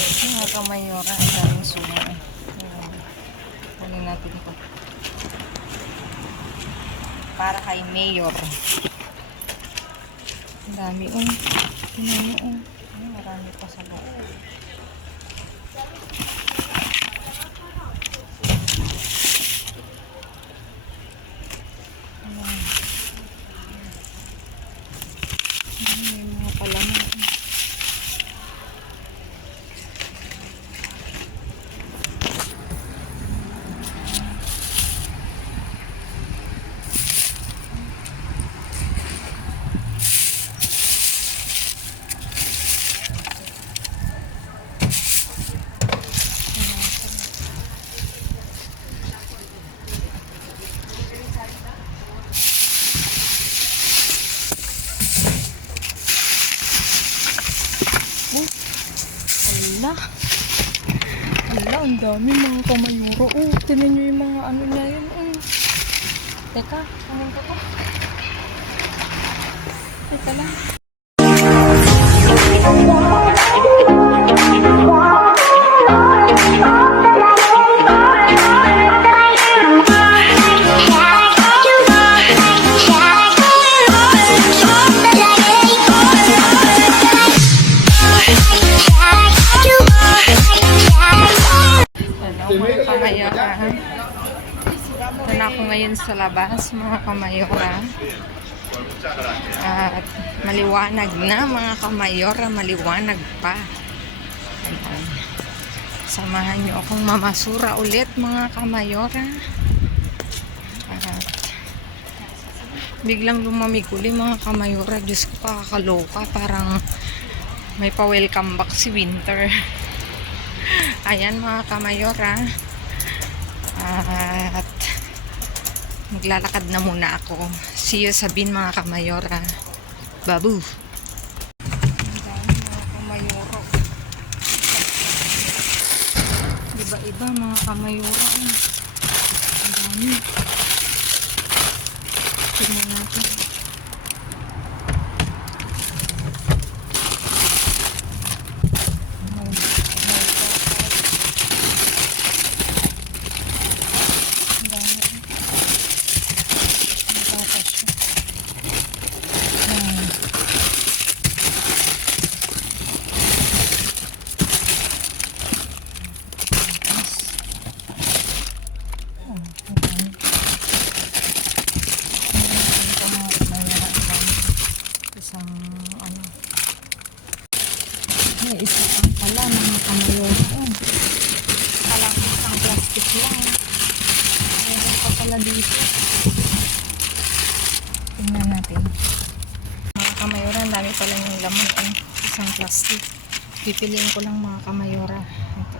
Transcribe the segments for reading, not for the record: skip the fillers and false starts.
Mga kamayora, ang daming sumo. Kunin natin ito. Para kay Mayor. Ang dami Tingnan. Marami pa sa loob. May mga palaman. Hala. Hala, ang dami mga kamayuro. Tinan nyo yung mga ano niya yun. Teka, kunin ko to. Teka lang. Mga kamayora. Ito na ako ngayon sa labas, mga kamayora. At maliwanag na, mga kamayora. Maliwanag pa. Ayan. Samahan nyo akong mamasura ulit, mga kamayora. At biglang lumamig uli, mga kamayora. Diyos ko, kakaloka. Parang may pa-welcome back si winter. Ayan, mga kamayora. At maglalakad na muna ako. See you sa bin, mga kamayora. Babu! Ang dami, mga kamayora. Iba-iba, mga kamayora. Ang dami. Tignan natin. Isang ano, may isa pala mga kamayora. Kala ko isang plastic lang. Meron pa pala dito. Tingnan natin. Mga kamayora, ang dami pala yung laman. Isang plastic. Pipiliin ko lang, mga kamayora. Ito.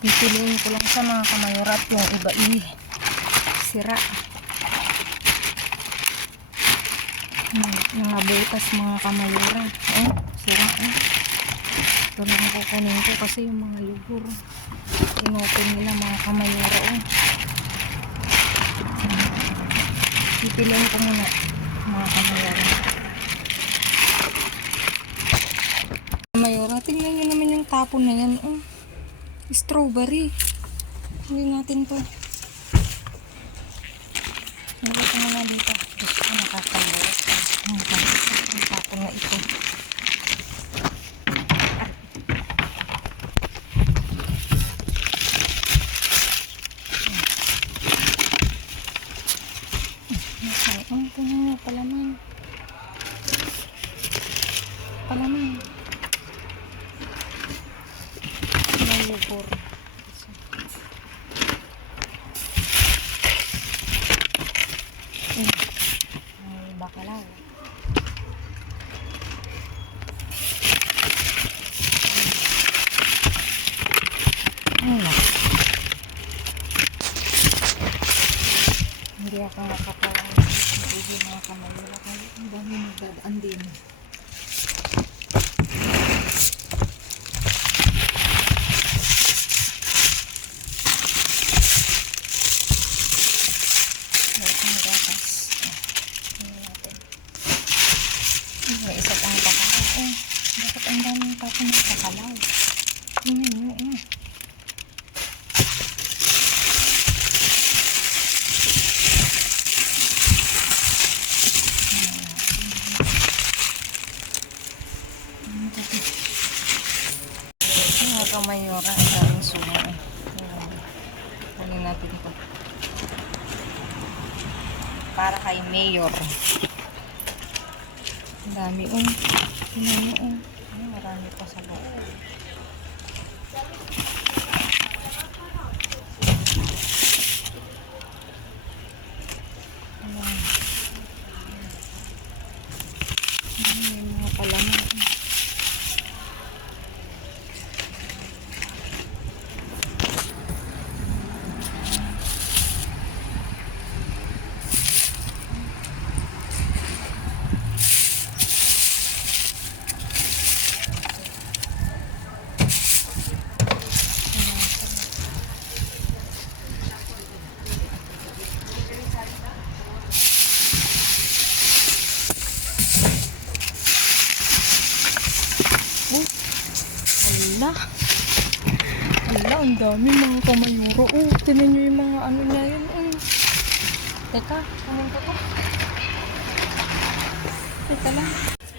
Pipiliin ko lang sa mga kamayora at yung iba sira. Mga butas, mga kamayora. Sira. Ito lang kukunin ko kasi yung mga lubur inopen nila, mga kamayora. Pipiliin ko muna, mga kamayora. Kamayora, tingnan nyo naman yung tapon na yan. Strawberry. Hindi natin to. Hindi ko muna dito. Gusto ko nakakaluwas. Ang tapon na ito. Tingnan nyo, palaman. Palaman. Lubor. May bakalaw. Hindi ako nakapawang hindi mga kamayora kaya ang dami magdadaan din. mo. Mga kamayora, ang daming sumo. Kunin natin ito. Para kay Mayor. Ang dami. Ay, marami pa sa loob. May mga palaman. Hala. Hala, ang dami mga kamayuro. Tinan nyo yung mga ano niya yun. Teka, kunin ko to. Teka lang.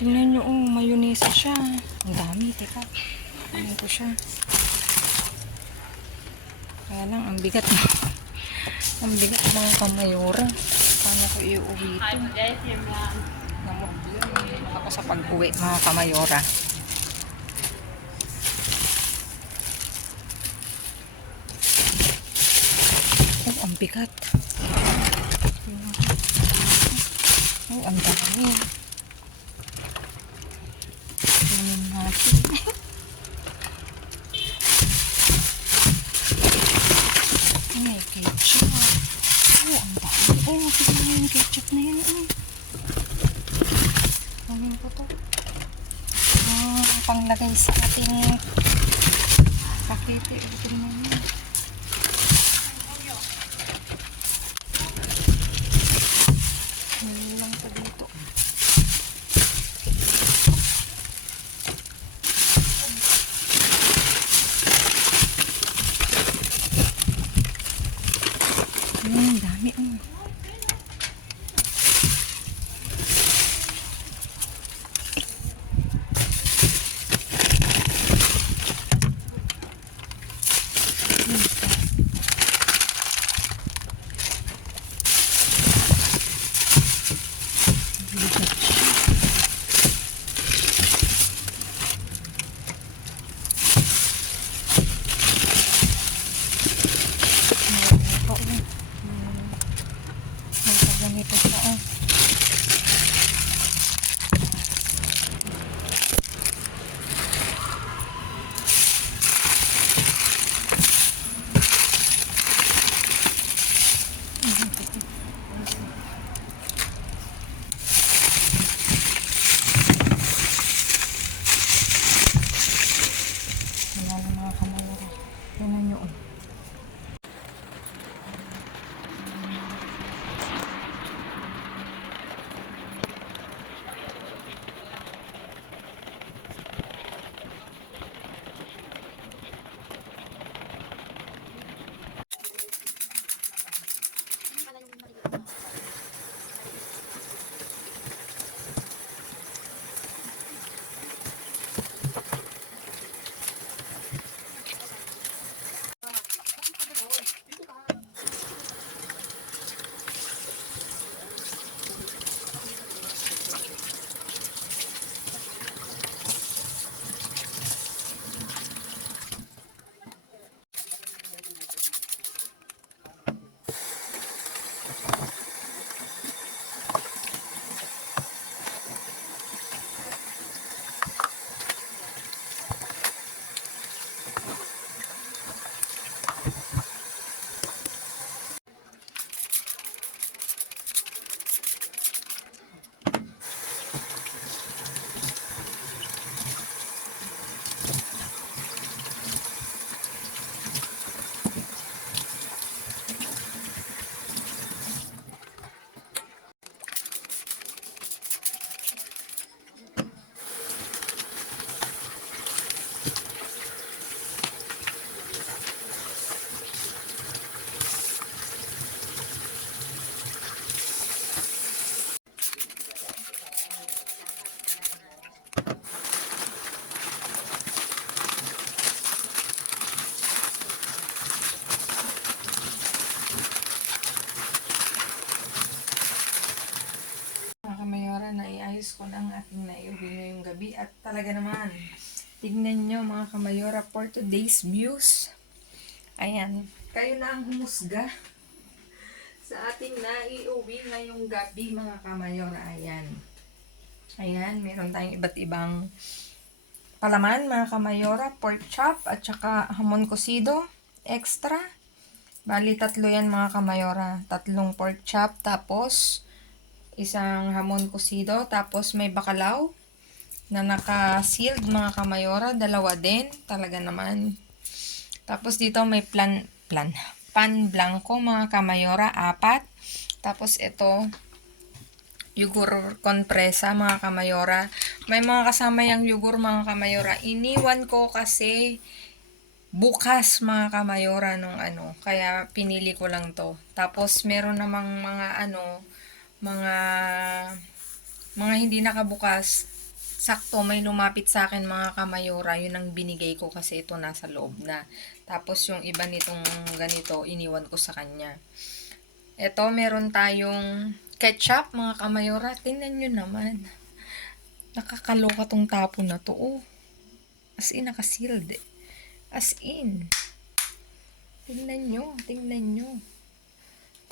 Tingnan nyo, mayonesa siya. Ang dami, teka. Kunin ko siya. Kaya lang, ang bigat na. Ang bigat mga kamayura. Paano ko iuwi ito? Namumblong ako sa pag-uwi mga kamayura. Ang bigat. Ang dami. Tingnan natin. May ketchup. Ang dami. Tingnan mo yung ketchup na yan. Kunin ko to. Panglagay sa ating pakete. Tingnan mo. Lang pa dito. Dami. Ganito siya. at talaga naman, tignan nyo mga kamayora for today's views. Ayan, kayo na ang humusga sa ating naiuwi ngayong gabi mga kamayora. Ayan. Ayan, meron tayong iba't ibang palaman mga kamayora, pork chop at saka hamon kosido, extra. Bali, tatlo yan mga kamayora. Tatlong pork chop, tapos isang hamon kosido, tapos may bacalao na naka-sealed mga kamayora, dalawa din, talaga naman. Tapos dito may pan blanco mga kamayora, 4. Tapos ito, yugur kompresa mga kamayora. May mga kasama yung yugur mga kamayora. Iniwan ko kasi bukas mga kamayora nung kaya pinili ko lang to. Tapos meron namang mga hindi nakabukas. Sakto may lumapit sa akin mga kamayora, yun ang binigay ko kasi ito nasa loob na. Tapos yung iba nitong ganito, iniwan ko sa kanya. Ito, meron tayong ketchup, mga kamayora. Tingnan nyo naman. Nakakaloka tong tapo na to. Oh. As in, nakasealed. As in. Tingnan nyo.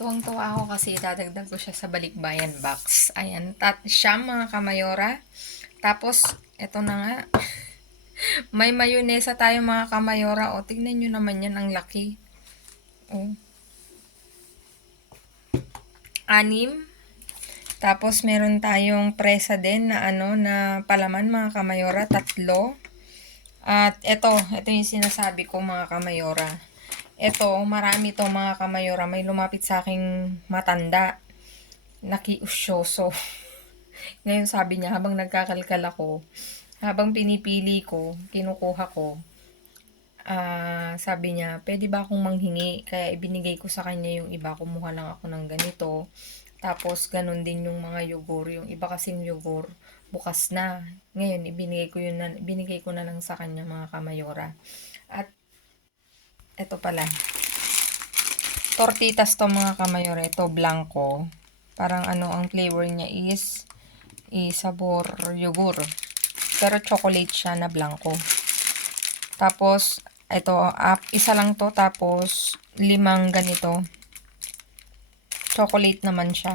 Tuwang-tuwa ako kasi dadagdag ko siya sa balikbayan box. Ayan. Siya, mga kamayora. Tapos, eto na nga. May mayonesa tayo, mga kamayora. O, tingnan nyo naman yan. Ang laki. O. 6. Tapos, meron tayong presa din na na palaman mga kamayora, 3. At ito yung sinasabi ko mga kamayora. Ito, marami to mga kamayora. May lumapit sa aking matanda. Nakiusyoso. Ngayon sabi niya, habang nagkakalkal ako, habang pinipili ko, kinukuha ko, sabi niya, pwede ba akong manghingi? Kaya ibinigay ko sa kanya yung iba. Kumuha lang ako ng ganito. Tapos, ganun din yung mga yogurt. Yung iba kasing yogurt, bukas na. Ngayon, binigay ko na lang sa kanya mga kamayora. At, eto pala. Tortitas to mga kamayora. Ito, blanco. Parang ang flavor niya is sabor yogurt. Pero chocolate siya na blanco. Tapos, ito, isa lang to. Tapos, 5 ganito. Chocolate naman siya.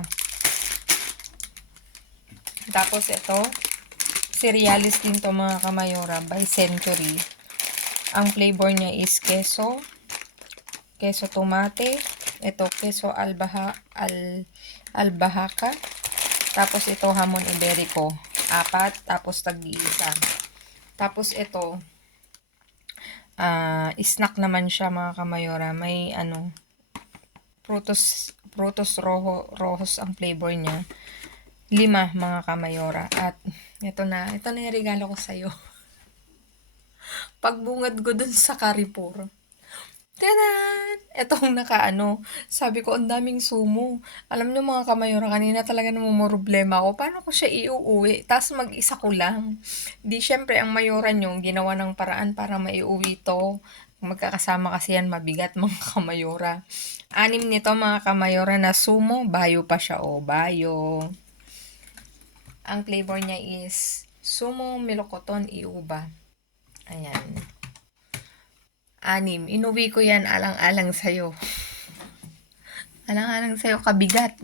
Tapos ito, cerealis din to mga kamayora by Century. Ang flavor niya is queso tomate, ito queso albahaca, tapos ito hamon iberico, 4, tapos tag-iisa. Tapos ito, snack naman siya mga kamayora. May Frutos rojos ang flavor niya. 5 mga kamayora. At ito na yung regalo ko sa'yo. Pagbungad ko dun sa Carrefour. Tadan! Etong sabi ko, ang daming sumo. Alam niyo mga kamayora, kanina talaga problema ako. Paano ko siya iuuwi? Tapos mag-isa ko lang. Di syempre, ang mayora niyo, ginawa ng paraan para maiuwi to. Magkakasama kasi yan, mabigat mga kamayora. 6 nito mga kamayora na sumo. Bayo pa siya, bayo. Ang flavor niya is sumo, melokoton, iuba. Ayan. 6. Inuwi ko yan alang-alang sa'yo. Alang-alang sa'yo, kabigat.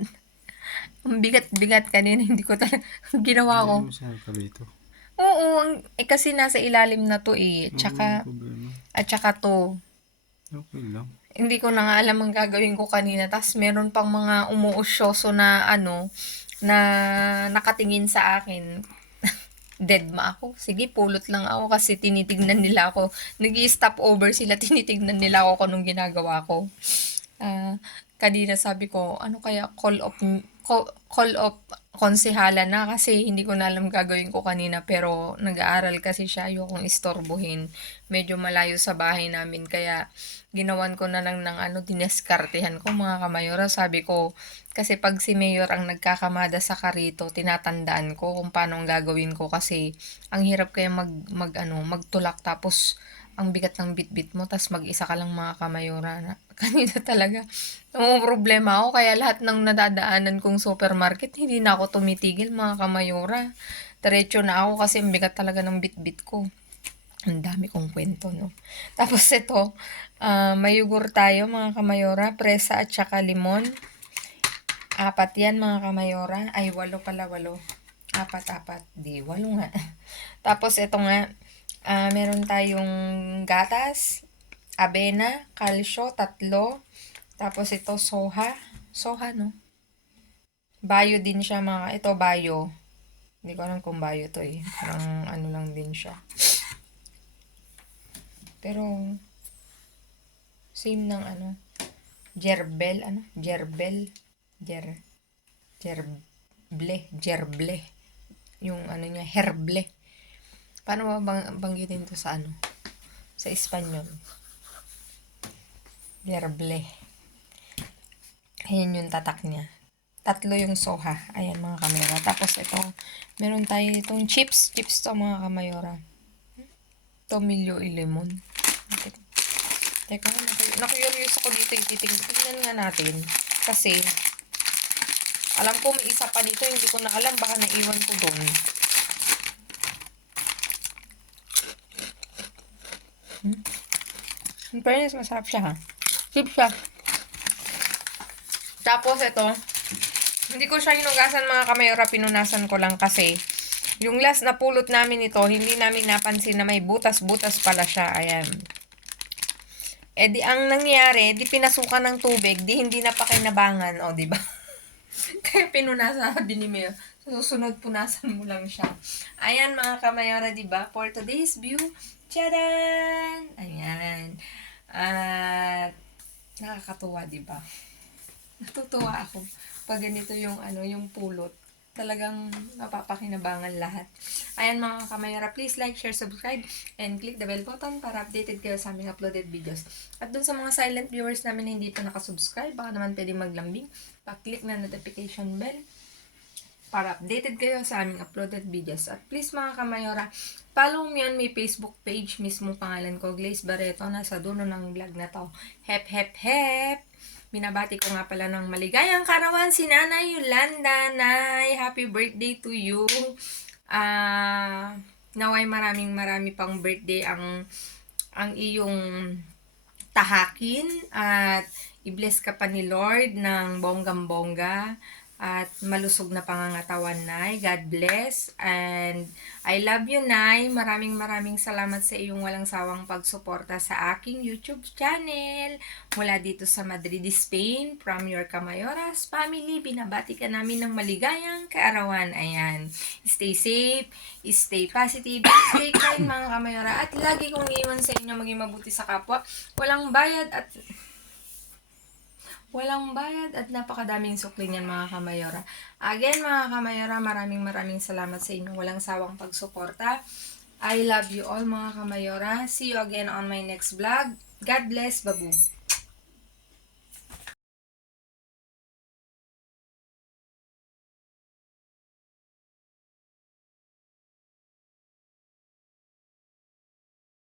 Ang bigat-bigat kanina, hindi ko talaga ginawa ko. Oo, kasi nasa ilalim na to Tsaka, at saka to. Okay lang. Hindi ko na nga alam ang gagawin ko kanina. Tapos meron pang mga umuusyoso na na nakatingin sa akin. Deadma ako. Sige, pulot lang ako kasi tinitignan nila ako. Nag-i-stop over sila, tinitignan nila ako kung anong ginagawa ko. Kanina sabi ko, ano kaya call of konsehala na kasi hindi ko na alam gagawin ko kanina pero nag-aaral kasi siya, ayokong istorbohin. Medyo malayo sa bahay namin kaya ginawan ko na lang ng dineskartehan ko mga kamayora. Sabi ko, kasi pag si Mayor ang nagkakamada sa karito, tinatandaan ko kung paano ang gagawin ko kasi ang hirap kaya magtulak tapos ang bigat ng bitbit mo, tas mag-isa ka lang mga kamayora na. Kanina talaga, problema ako, kaya lahat ng nadadaanan kong supermarket, hindi na ako tumitigil mga kamayora. Diretso na ako kasi ang bigat talaga ng bitbit ko. Ang dami kong kwento, no? Tapos ito, may yogurt tayo, mga kamayora. Presa at saka limon. 4 yan, mga kamayora. Ay, 8 pala, 8. 4. Di, 8 nga. Tapos ito nga, meron tayong gatas, avena, kalsyo, 3. Tapos ito, soha. Soha, no? Bayo din siya, mga... Ito, bayo. Hindi ko alam kung bayo to eh. Parang ano lang din siya. Pero, same ng ano. Jerbel, ano? Jerbel. Gerble. Yung ano niya, herble. Paano ba banggitin to sa ano? Sa Espanyol. Gerble. Ayan yung tatak niya. 3 yung soha. Ayan, mga kamayora. Tapos ito, meron tayo itong chips. Chips to, mga kamayora. Tomilyo lemon. Teka, nakuyurious ako dito. Tingnan nga natin. Kasi, alam ko may isa pa dito. Hindi ko na alam. Baka naiwan ko doon. In fairness, masarap siya ha. Chips siya. Tapos ito, hindi ko siya hinugasan, mga kamayora. Pinunasan ko lang kasi yung last na pulot namin ito, hindi namin napansin na may butas-butas pala siya. Ayan. Eh di ang nangyari, di pinasukan ng tubig, di hindi na pakinabangan, o di ba? Kaya pinunasan din ni Mayo. Susunod punasan mo lang siya. Ayan, mga kamayora, di ba? For today's view, tchadan! Ayan. At nakakatuwa, di ba? Natutuwa ako pag ganito yung ano, yung pulot. Talagang napapakinabangan lahat. Ayan, mga kamayara, please like, share, subscribe, and click the bell button para updated kayo sa aming uploaded videos. At dun sa mga silent viewers namin na hindi pa nakasubscribe, baka naman pwede maglambing, pa-click na notification bell para updated kayo sa aming uploaded videos. At please, mga kamayora, follow me on my Facebook page, mismo pangalan ko, Glaze Barreto, nasa dulo ng vlog na to. Hep, hep, hep! Binabati ko nga pala ng maligayang karawan si Nanay Yolanda. Nay, happy birthday to you. Naway marami pang birthday ang iyong tahakin at i-bless ka pa ni Lord ng bonggang-bongga at malusog na pangangatawan, Nay. God bless. And I love you, Nay. Maraming salamat sa iyong walang sawang pagsuporta sa aking YouTube channel. Mula dito sa Madrid, Spain, from your Kamayoras family, binabati ka namin ng maligayang kaarawan. Ayan. Stay safe, stay positive, stay kind, mga Kamayora. At lagi kong iiwan sa inyo maging mabuti sa kapwa. Walang bayad at napakadaming sukli niyan, mga Kamayora. Again, mga Kamayora, maraming salamat sa inyong walang sawang pagsuporta. I love you all, mga Kamayora. See you again on my next vlog. God bless, babu.